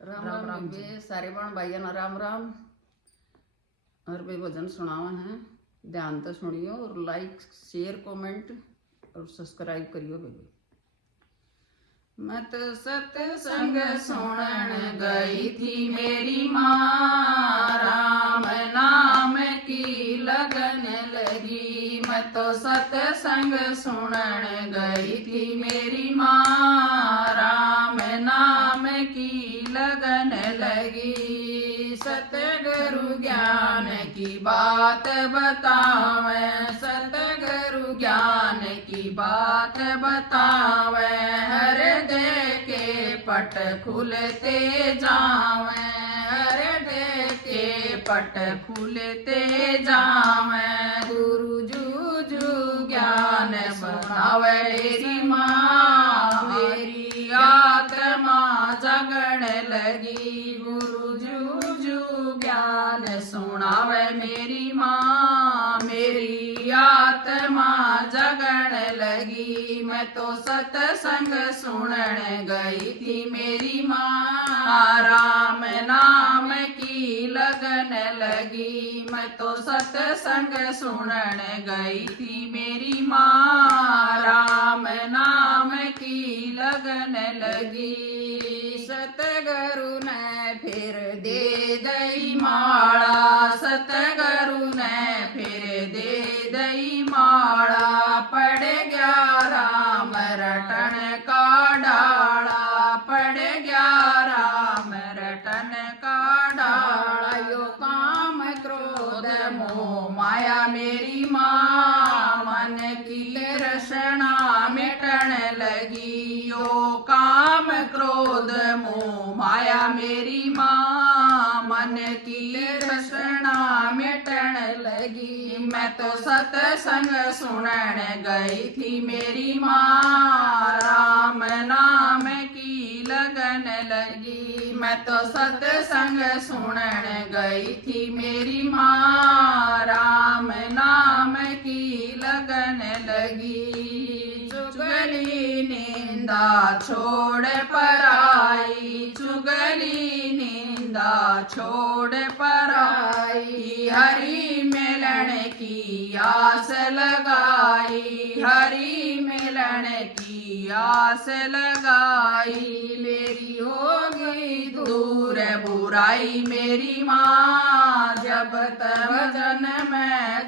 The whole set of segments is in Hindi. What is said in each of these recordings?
राम राम राम बे सारे बाण भाइयों ना राम राम। और बे भजन सुनावा है, ध्यान तो सुनियो और लाइक शेयर कमेंट और सब्सक्राइब करियो बे। मत सत्संग सुनन गई थी मेरी माँ, राम नाम की लगन लगी। मैं तो सत्संग सुनन गई थी मेरी माँ, राम नाम की लगन लगी। सतगुरु ज्ञान की बात बतावे, सतगुरु ज्ञान की बात बतावे। हृदय के पट खुलते जावे, हृदय के पट खुलते जावे। गुरु जू ज्ञान बनावे मेरी माँ, मेरी आत्मा जगण लगी। गुरु जू ज्ञान सुनावे मेरी माँ, मेरी आत्मा जगण लगी। मैं तो सत्संग सुनन गई थी मेरी माँ, राम नाम की लगन लगी। मैं तो सत्संग सुनन गई थी मेरी माँ, राम नाम की लगन लगी। सतगुरु ने फिर दे दई माला, सतगुरु ने फिर दे दई माला। पड़ गया राम रटन का डाला, पड़ गया राम रटन का डाला। यो काम क्रोध मोह माया मेरी माँ, मन की रसना मिटन लगी। यो काम क्रोध मोह माया मेरी माँ, मन की रसना मिटन लगी। मैं तो सत्संग सुनन गई थी मेरी माँ, राम नाम की लगन लगी। मैं तो सत्संग सुनन गई थी मेरी माँ, राम नाम की लगन लगी। चुगली निंदा छोड़ पराई, चुगली निंदा छोड़ पराई। हरि मिलन की आस लगाई, हरि मिलन की आस लगाई। मेरी होगी दूर बुराई मेरी माँ, जब तब जन्म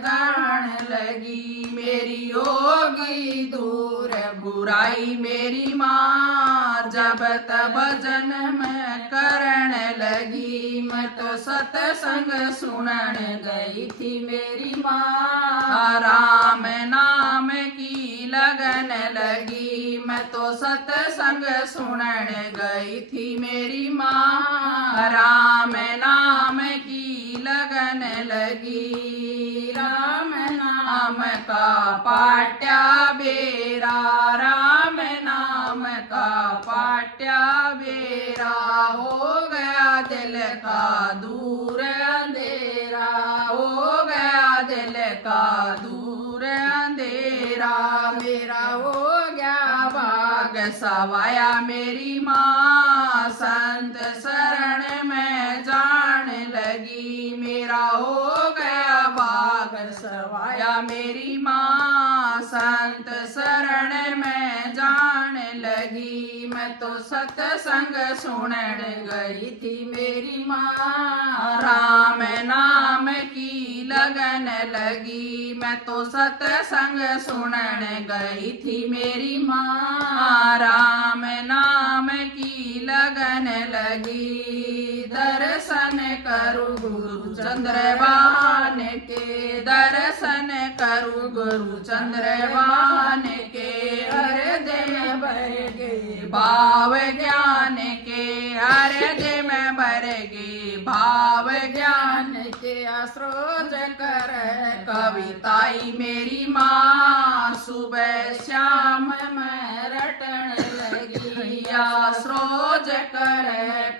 गान लगी। मेरी होगी दूर बुराई मेरी माँ, जब तब जन्म करण लगी। मैं तो सत्संग सुनन गई थी मेरी माँ, राम नाम की लगन लगी। मैं तो सत्संग सुनन गई थी मेरी माँ, राम नाम की लगन लगी। राम नाम का पाट्या बेरा, राम नाम का पाट्या बेरा। हो गया दिल का दूर अंधेरा, हो गया दिल का दूर अंधेरा। मेरा हो गया भाग सवाया मेरी माँ, संत शरण में जान लगी। मेरा हो गया भाग सवाया मेरी माँ, संत शरण में जान लगी। मैं तो सत्संग सुनन गई थी मेरी माँ, राम नाम की लगन लगी। मैं तो सत्संग सुनन गई थी मेरी माँ, राम नाम की लगन लगी। दर्शन करूँ गुरु चंद्रभान के, दर्शन करूँ गुरु चंद्रभान के। हृदय में भर गए भाव ज्ञान के, हृदय में भर गए भाव ज्ञान के। स्रोत कर कविताई मेरी माँ, सुबह शाम में रटन लगी। स्रोत कर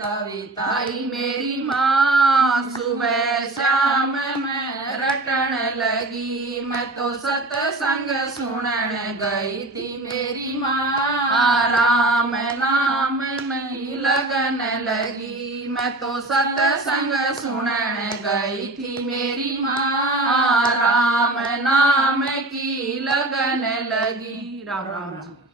कविताई मेरी माँ, सुबह शाम में रटन लगी। मैं तो सत्संग सुनन गई थी मेरी माँ, राम नाम में लगन लगी। मैं तो सत्संग सुनने गई थी मेरी माँ, राम नाम की लगन लगी। राम राम जी।